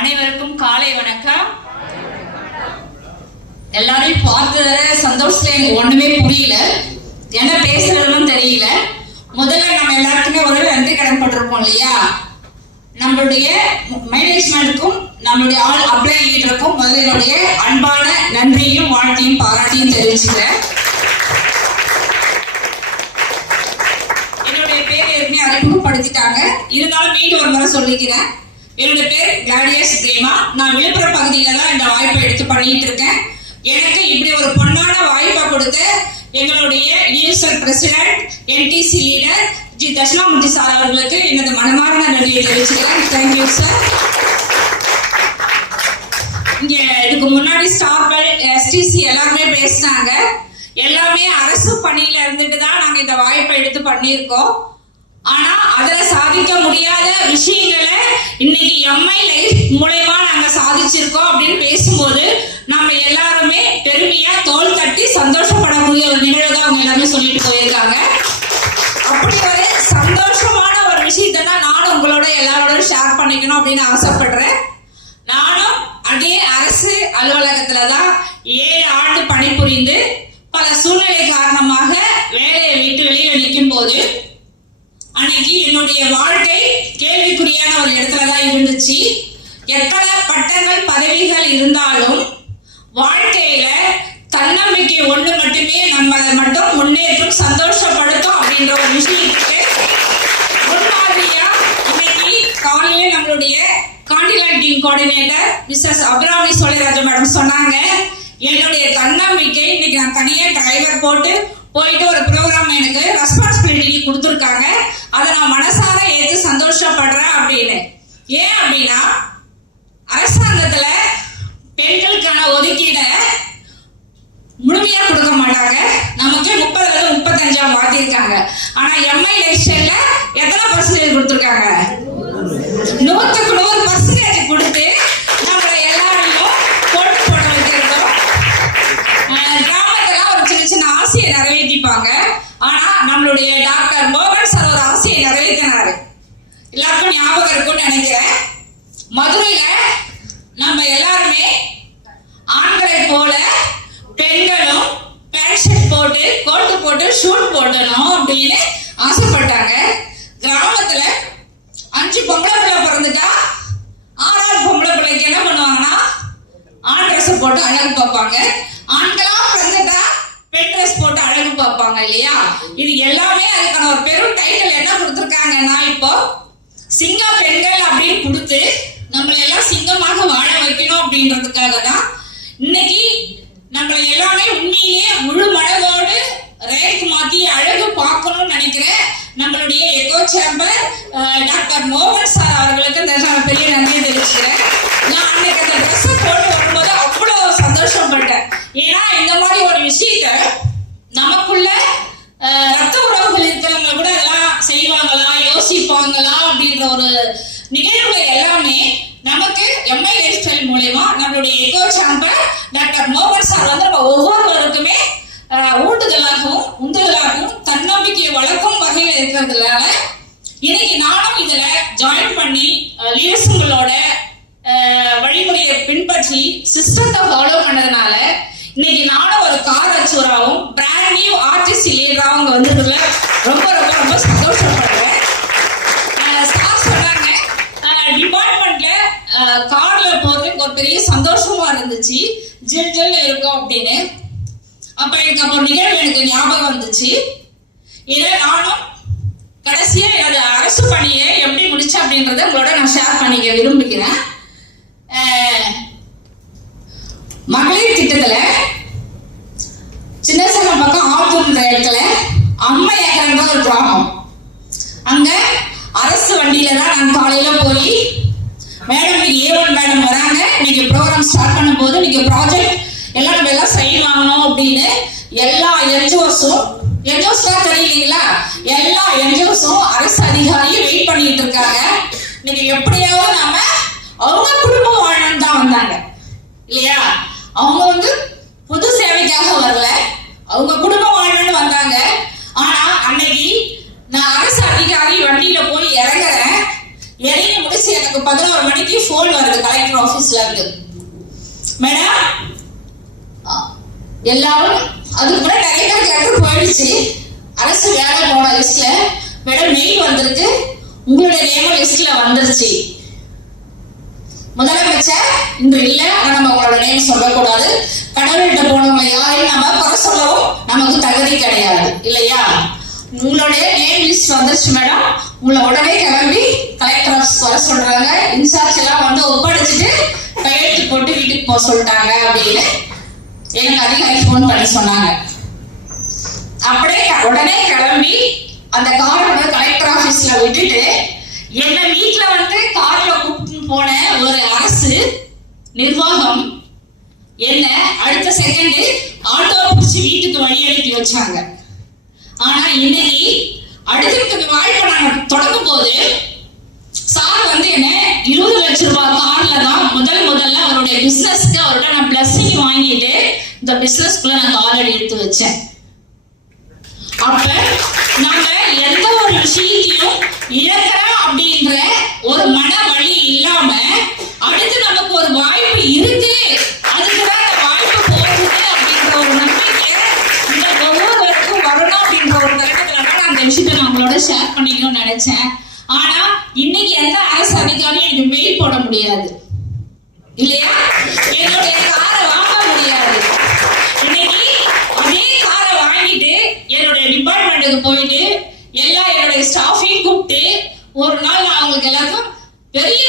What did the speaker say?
அனைவருக்கும் காலை வணக்கம். எல்லாரையும் பார்த்து சந்தோஷத்துல எனக்கு ஒண்ணுமே புரியல, என்ன பேசுறதுன்னு தெரியல. முதல்ல நம்ம எல்லாருக்குமே ஒரு நன்றி கடன் பட்டிருப்போம் இல்லையா? நம்மளுடைய மேனேஜ்மெண்ட்டுக்கும் நம்மளுடைய ஆல் அப்ளை லீடருக்கும் முதல்ல என்னுடைய அன்பான நன்றியும் வாழ்க்கையும் பாராட்டியும் தெரிவிச்சுக்கிறேன். என்னுடைய பேர் ஏற்கனவே அறிமுகப்படுத்திட்டாங்க, இருந்தாலும் மீண்டும் ஒரு முறை சொல்லிக்கிறேன். என்னுடைய பேர் கிளாடியஸ் பிரேமா. நான் விழுப்புரம் பகுதியில தான் இந்த வாய்ப்பை எடுத்து பண்ணிட்டு இருக்கேன். எனக்கு இப்படி ஒரு பொன்னான வாய்ப்பை கொடுத்த எங்களுடைய universal president NTC leader G Dakshinamurthy sir அவர்களுக்கு எனது மனமார்ந்த நன்றியை தெரிவிச்சுக்கிறேன். Thank you sir. இங்க இதுக்கு முன்னாடி ஸ்டாஃப்கள் எஸ்டிசி எல்லாருமே பேசினாங்க. எல்லாமே அரசு பணியில இருந்துட்டு தான் நாங்க இந்த வாய்ப்பை எடுத்து பண்ணியிருக்கோம். ஆனா அதுல சாதிக்க முடியாத விஷயங்களை இன்னைக்கு எம்ஐ லைஃப் மூலமா நாங்க சாதிச்சிருக்கோம் அப்படின்னு பேசும்போது நம்ம எல்லாருமே பெருமையா தோல் தட்டி சந்தோஷப்படக்கூடிய ஒரு நிகழ்வு தான் அவங்க எல்லாருமே சொல்லிட்டு போயிருக்காங்க. அப்படி ஒரு சந்தோஷமான ஒரு விஷயத்தை தான் நானும் உங்களோட எல்லாரோட ஷேர் பண்ணிக்கணும் அப்படின்னு ஆசைப்படுறேன். நானும் அதே அரசு அலுவலகத்துலதான் 7 ஆண்டு பணிபுரிந்து பல சூழ்நிலை காரணமாக வேலையை விட்டு வெளியே நிற்கும் போது அன்னைக்கு என்னுடைய வாழ்க்கை கேள்விக்குறியான ஒரு இடத்துலதான் இருந்துச்சு. எத்தனை பட்டங்கள் பதவிகள் இருந்தாலும் வாழ்க்கையில தன்னம்பிக்கை ஒண்ணு மட்டுமே நம்மளை மட்டும் முன்னேற்றம் சந்தோஷப்படுத்தும் அப்படின்ற ஒரு விஷயத்துக்கு முன்மாதிரியா இன்னைக்கு காலையில நம்மளுடைய காண்டினல் team coordinator Mrs Abirami Cholarajan madam சொன்னாங்க, என்னுடைய தன்னம்பிக்கை இன்னைக்கு நான் தனியா டிரைவர் போயிட்டு ஒரு ப்ரோக்ராம் எனக்கு ரெஸ்பான்சிபிலிட்டி கொடுத்துருக்காங்க, அதை நான் மனசார ஏற்று சந்தோஷப்படுறேன் அப்படின்னு. ஏன் அப்படின்னா அரசாங்கத்துல பெண்களுக்கான ஒதுக்கீடை முழுமையா கொடுக்க மாட்டாங்க. நமக்கு 30-35 மாத்திருக்காங்க. ஆனா எம்ஐ எலெக்ஷன்ல எத்தனை பர்சன்டேஜ் கொடுத்துருக்காங்க? 100% கொடுத்து நம்மள எல்லாரையும் போட்டு போட வச்சிருக்கோம். கிராமத்துல ஒரு சின்ன சின்ன ஆசையை நிறைவேற்றிப்பாங்க. ஆனா நம்மளுடைய டாக்டர் மோகன் சார் ஒரு ஆசையை நிறைவேற்றினாரு. எல்லாருக்கும் ஞாபகம் இருக்கும்னு நினைக்கிறேன். மதுரையில நம்ம எல்லாருமே ஆண்களை போல பெண்களும் பேண்ட் ஷர்ட் போட்டு கோட்டு போட்டு ஷூட் போடணும் அப்படின்னு ஆசைப்பட்டாங்க. கிராமத்துல 5 பொம்பளை பிள்ளை பிறந்துட்டா 6ஆவது பொம்பளை பிள்ளைக்கு என்ன பண்ணுவாங்கன்னா ஆண் ட்ரெஸ் போட்டு அழகு பார்ப்பாங்க. ஆண்களா பிறந்துட்டா பெண் ட்ரெஸ் போட்டு அழகு பார்ப்பாங்க இல்லையா? இது எல்லாமே அதுக்கான ஒரு பெரும் டைட்டில் என்ன கொடுத்துருக்காங்கன்னா இப்போ சிங்க பெண்கள் அப்படின்னு கொடுத்து நம்மளை எல்லாம் சிங்கமாக வாழ வைக்கணும் அப்படின்றதுக்காக தான் இன்னைக்கு நம்மளை எல்லாமே உண்மையிலேயே முழு மனதோடு ரேக் மாத்தி அழகு பார்க்கணும்னு நினைக்கிறேன் நம்மளுடைய எக்கோ சேம்பர் டாக்டர் மோகன் சார் அவர்களுக்கு இந்த பெரிய நன்றியை தெரிவிச்சுக்கிறேன். நான் அன்னைக்கு அந்த ட்ரெஸ்ஸை போட்டு வரும்போது அவ்வளவு சந்தோஷப்பட்டேன். ஏன்னா இந்த மாதிரி ஒரு விஷயத்த நமக்குள்ள ரத்த உறவுகள் இருக்கிறவங்க கூட எல்லாம் செய்வாங்களா யோசிப்பாங்களா அப்படின்ற ஒரு நிகழ்வுகள் எல்லாமே நமக்கு எம்ஐ லைஃப் ஸ்டைல் மூலமா நம்மளுடைய எக்கோ சேம்பர் டாக்டர் மோகன் சார் வந்து நம்ம ஒவ்வொருவருக்குமே ஊண்டுதலாகவும் உந்துதலாகவும் தன்னம்பிக்கையை வளர்க்கும் வகையில் இருக்கிறதுனால இன்னைக்கு நானும் இதுல ஜாயின் பண்ணி லீடர்ஸுங்களோட வழிமுறையை பின்பற்றி சிஸ்டத்தை ஃபாலோ பண்ணதுனால இன்னைக்கு நானும் ஒரு கார் அச்சுவராகவும் பிராண்ட் நியூ ஆர்டிஸ்ட் லீடராகவும் அங்க வந்ததுல ரொம்ப ரொம்ப ரொம்ப சந்தோஷப்படுறேன். சார் சொன்னாங்க டிபார்ட்மெண்ட்ல கார்ல போறதுக்கு ஒரு பெரிய சந்தோஷமா இருந்துச்சு, ஜில் ஜில் இருக்கும் அப்படின்னு. அப்ப எனக்கு அப்போ நிகழ்வு எனக்கு ஞாபகம் வந்துச்சு. இதை நானும் கடைசியா எனது அரசு பணியை எப்படி முடிச்சேன் அப்படின்றத உங்களோட நான் ஷேர் பண்ணிக்க விரும்புகிறேன். மகளிர் திட்டத்துல சின்னசேலம் பக்கம் ஆத்தூர்ன்ற இடத்துல அம்மையகரன்ற ஒரு கிராமம். அங்க அரசு வண்டியில தான் நான் காலையில போய் மேடம் A1 மேடம் வராங்க, இன்னைக்கு ப்ரோக்ராம் ஸ்டார்ட் பண்ணும் போது நீங்க ப்ராஜெக்ட் எல்லாம் நம்ம எல்லாம் சைன் வாங்கணும் அப்படின்னு எல்லா என்ஜிஓஸும் தெரியலீங்களா, எல்லா என்ஜிஓஸும் அரசு அதிகாரியும் வெயிட் பண்ணிட்டு இருக்காங்க. இன்னைக்கு எப்படியாவது நாம அவங்க குடும்பம் வாழணும்னு தான் வந்தாங்க இல்லையா? அவங்க வந்து பொது சேவைக்காக வரல, அவங்க குடும்பம் வாழணும்னு வந்தாங்க. ஆனா அன்னைக்கு நான் அரசு அதிகாரி வண்டியில போய் இறங்குறேன். எழுதி முடிச்சு எனக்கு 11 மணிக்கு போன் வருது கலெக்டர் ஆபீஸ்ல இருந்து. மேடம் எல்லாரும் அதுக்கு கூட நிறைய லெட்டர் போயிடுச்சு. அரசு வேலை போன லிஸ்ட்ல மேடம் மெயில் வந்திருக்கு, உங்களுடைய நேம் லிஸ்ட்ல வந்துருச்சு. முதலமைச்சர் இன்று இல்ல, ஆனா நம்ம உங்களோட நேம் சொல்லக்கூடாது. கடவுள்கிட்ட போனவங்க யாரையும் நம்ம குறை சொல்லவும் நமக்கு தகுதி கிடையாது இல்லையா? உங்களுடைய நேம் லிஸ்ட் வந்துருச்சு மேடம், உங்களை உடனே கிளம்பி கலெக்டர் ஆஃபீஸ் வர சொல்றாங்க. இன்சார்ஜ் எல்லாம் வந்து ஒப்படைச்சிட்டு கையெழுத்து போட்டு வீட்டுக்கு போக சொல்லிட்டாங்க அப்படின்னு எனக்கு அதிகாரி போன் பண்ணி சொன்னாங்க. அப்படியே உடனே கிளம்பி அந்த காரை வந்து கலெக்டர் ஆபீஸ்ல விட்டுட்டு என்ன வீட்டுல வந்து கார்ல கூப்பிட்டு போன ஒரு அரசு நிர்வாகம் என்ன அடுத்த செகண்ட் ஆட்டோ பிடிச்சி வீட்டுக்கு வழி அனுப்பி வச்சாங்க. ஆனா இன்னைக்கு அடுத்த வாய்ப்பை நாங்க தொடங்கும் போது சார் வந்து என்ன 20 லட்சம் ரூபாய் கார்ல தான் முதல்ல அவருடைய பிசினஸ்க்கு அவர்கிட்ட நான் பிளஸிங் வாங்கிட்டு இந்த பிசினஸ்க்குள்ள நான் காலடி எடுத்து வச்சேன். அப்ப நாங்க எந்த ஒரு விஷயத்தையும் இழக்கிறோம் அப்படின்ற ஒரு மன வலி இல்லாம அடுத்து நமக்கு ஒரு வாய்ப்பு இருக்கு, அதுக்குதான் அந்த வாய்ப்பு போகுது அப்படின்ற ஒரு நம்பிக்கை இந்த ஒவ்வொருவருக்கும் வரணும் அப்படின்ற ஒரு தருணத்துல தான் அந்த விஷயத்தை நான் உங்களோட ஷேர் பண்ணிக்கணும்னு நினைச்சேன். ஆனா இன்னைக்கு எந்த அரசு அதிகாரியும் எனக்கு மெயில் போட முடியாது இல்லையா? என்னுடைய காரை வாங்க முடியாது. இன்னைக்கு அதே காரை வாங்கிட்டு என்னுடைய டிபார்ட்மெண்ட்டுக்கு போயிட்டு என்னுடைய ஸ்டாஃபையும் கூப்பிட்டு ஒரு நாள் நான் அவங்களுக்கு எல்லாருக்கும் பெரிய